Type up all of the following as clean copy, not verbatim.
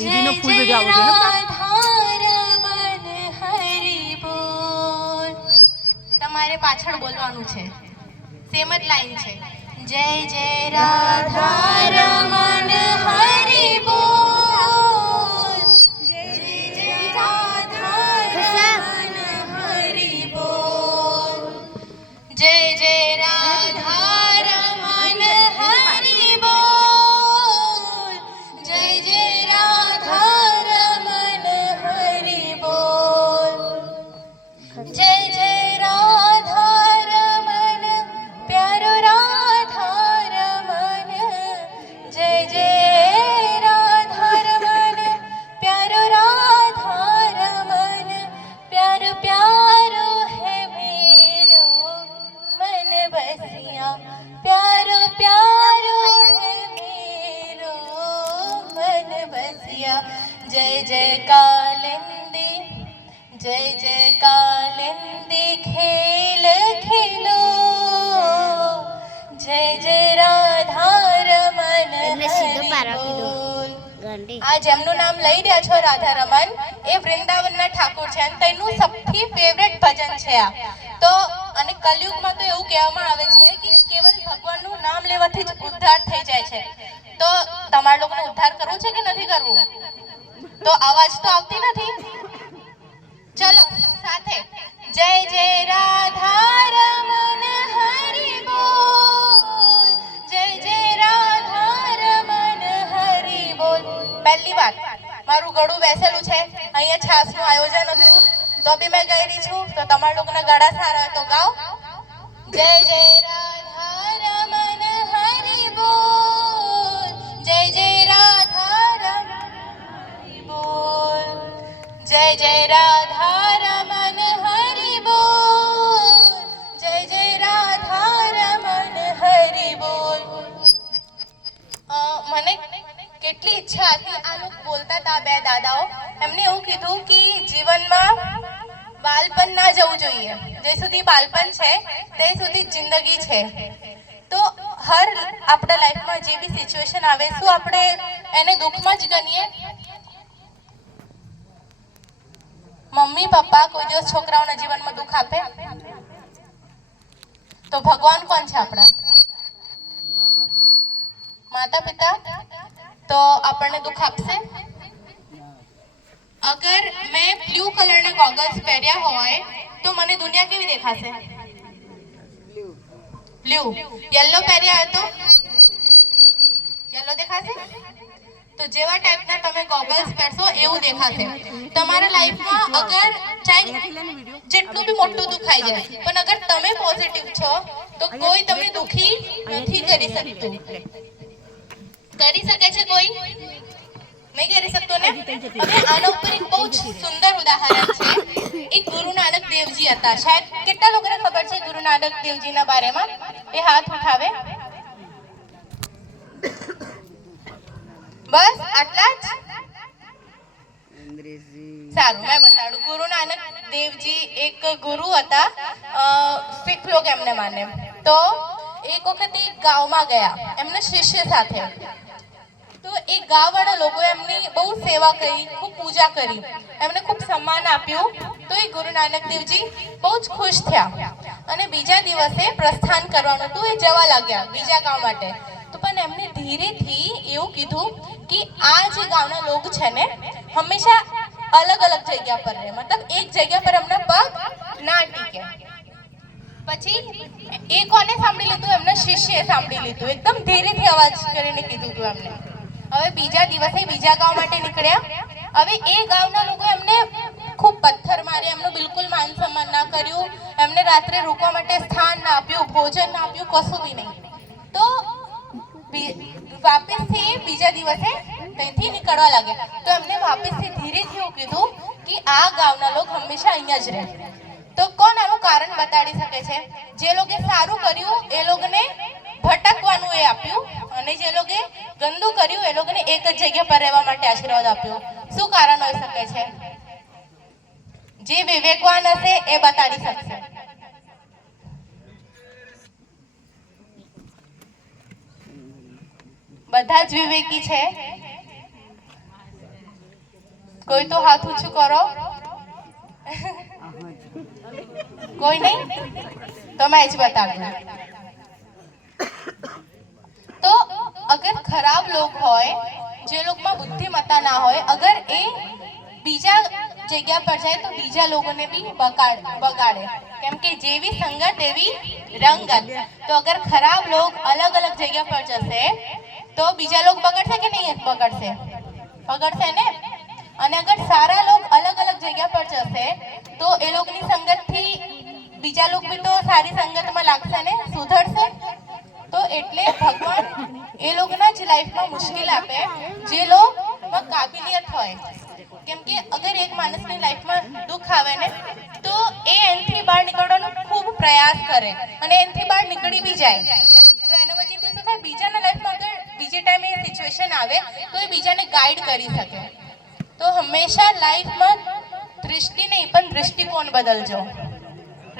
દીદીનો ફૂલ video તમારે પાછળ બોલવાનું છે, સેમ જ લાઈન છે. જય જય રાધા રમણ હરિ બોલ, જય જય રાધા રમણ હરિ બોલ, જય જય રાધા રમણ હરિ બોલ, જય જય રાધા રમણ હરિ બોલ, જય જય जय जय कालिंदी, जय जय कालिंदी खेल खेलो, जय जय राधा रमन बोल. આ જેમનું નામ લઈ રહ્યા છો રાધા રમન, એ વૃંદાવનના ઠાકોર છે અને તેનું સૌથી ફેવરેટ ભજન છે આ. તો અને કલયુગમાં તો એવું કહેવામાં આવે છે કે કેવલ ભગવાનનું નામ લેવાથી જ ઉદ્ધાર થઈ જાય છે. તો તમારા લોકોને ઉદ્ધાર કરવો છે કે નથી કરવું? તો અવાજ તો આવતી નથી. ચલો સાથે, જય જય રાધા રમણ હરિ બોલ, જય જય રાધા રમણ હરિ બોલ. પહેલી વાત, મારું ગળું બેસેલું છે, અહીંયા છાસનું આયોજન હતું તો બી મેં ગઈ રહી છું. તો તમારા લોકોના ગળા સારા હોય તો ગાઓ. જય જય રાધા રમણ હરિ બોલ, જય જય રાધા રમણ હરિ બોલ, જય જય રાધા રમણ હરિ બોલ, જય જય રાધા રમણ હરિ બોલ. મને કેટલી ઈચ્છા હતી, આ લોકો બોલતા હતા બે દાદાઓ, એમને એવું કીધું કે જીવનમાં બાળપણ ના જવું જોઈએ, જે સુધી બાળપણ છે તે સુધી જિંદગી છે. તો હર આપણા લાઈફમાં જે બી સિચ્યુએશન આવે, શું આપણે એને દુઃખમાં જ ગણીએ? મમ્મી પપ્પા કોઈ દિવસ છોકરાઓના જીવનમાં દુઃખ આપે? તો ભગવાન કોણ છે આપણા? માતા પિતા. તો આપણને દુઃખ આપશે? અગર મેં બ્લુ કલરના ગોગલ્સ પહેર્યા હોય તો મને દુનિયા કેવી દેખાશે? બ્લુ. યલો પહેર્યા હોય તો યલો દેખાશે? તો જેવા ટાઈપના તમે ગોગલ્સ પહેરશો એવું દેખાશે. તમારા લાઈફમાં અગર ચાહે જેટલું બી મોટું દુખાઈ જાય, પણ અગર તમે પોઝિટિવ છો તો કોઈ તમને દુખી નથી કરી શકતું. કરી શકે છે કોઈ? નહીં કરી શકતો ને? હવે આના ઉપર એક બહુ જ સુંદર ઉદાહરણ છે. એક ગુરુ નાનક દેવજી હતા. શાયદ કેટલા લોકોને ખબર છે ગુરુ નાનક દેવજીના બારેમાં? એ હાથ ઉઠાવે. બસ આટલા જ? સારું, મેં બતાડું. ગુરુ નાનક દેવજી એક ગુરુ હતા, શીખ લોક એમને માને. તો એક વખત એક ગામમાં ગયા એમના શિષ્ય સાથે. તો એ ગામવાળા લોકો એમની બહુ સેવા કરી, ખૂબ પૂજા કરી, એમને ખૂબ સન્માન આપ્યું. તો એ ગુરુ નાનક દેવજી બહુ જ ખુશ થયા અને બીજા દિવસે પ્રસ્થાન કરવાનું હતું, એ જવા લાગ્યા બીજા ગામ માટે. તો પણ એમને ધીરેથી એવું કીધું કે આ જે ગામના લોકો છે ને હંમેશા અલગ અલગ જગ્યા પર રહે, મતલબ એક જગ્યા પર એમના પગ ના ટીકે. પછી એ કોને સાંભળી લીધું? એમના શિષ્યએ સાંભળી લીધું. એકદમ ધીરેથી અવાજ કરીને કીધું હતું એમને. હવે બીજા દિવસે બીજા ગામ માટે નીકળ્યા. હવે એ ગામના લોકો એમને ખૂબ પથ્થર માર્યા, એમનું બિલકુલ માન સન્માન ના કર્યું, એમને રાત્રે રૂકવા માટે સ્થાન ના આપ્યું, ભોજન ના આપ્યું, કશું બી નહીં. તો વાપસથી બીજા દિવસે ત્યાંથી નીકળવા લાગ્યા. તો એમને વાપસથી ધીરેથી એવું કીધું કે આ ગામના લોકો હંમેશા અહીંયા જ રહે. તો કોણ આનું કારણ બતાડી શકે છે? જે લોકોએ સારું કર્યું એ લોકોને ભટકવાનું એ આપ્યું, અને જે લોકોએ ગંદુ કર્યું એ લોકોને એક જ જગ્યા પર રહેવા માટે આશીર્વાદ આપ્યો. શું કારણ હોઈ શકે છે? જે વિવેકવાન હશે એ બતાડી શકશે. બધા જ વિવેકી છે? કોઈ તો હાથ ઊંચું કરો. कोई नहीं तो मैं જ बता दूं. तो अगर खराब लोग હોય, જે લોકોમાં બુદ્ધિમત્તા ના હોય, અગર એ બીજા જગ્યા પર જાય તો બીજા લોકોને બી બગાડે. કેમ કે જેવી સંગત એવી રંગત. તો અગર ખરાબ લોग अलग अलग જગ્યા પર જશે તો બીજા લોग બગડશે કે નહીં બગડશે? બગડશે ને. અને અગર સારા લોग अलग अलग જગ્યા પર જશે તો એ લોકોની સંગતથી બીજા લોग બી તો સારી સંગતમાં લાગશે ને, સુધરશે. તો એટલે ભગવાન એ લોકોના જ લાઈફમાં મુશ્કેલ આપે જે લોકોમાં કાબિલિયત હોય. કેમ કે અગર એક માણસની લાઈફમાં દુઃખ આવે ને તો એ એનાથી બહાર નીકળવાનો ખૂબ પ્રયાસ કરે અને એનાથી બહાર નીકળી બી જાય. તો એના વચ્ચેથી શું થાય, બીજાના લાઈફમાં અગર બીજી ટાઈમે એ સિચ્યુએશન આવે તો એ બીજાને ગાઈડ કરી શકે. તો હંમેશા લાઈફમાં દૃષ્ટિ નહીં પણ દૃષ્ટિકોણ બદલજો.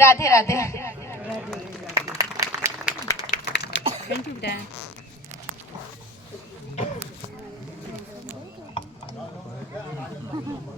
Radhe Radhe. Thank you, Dad.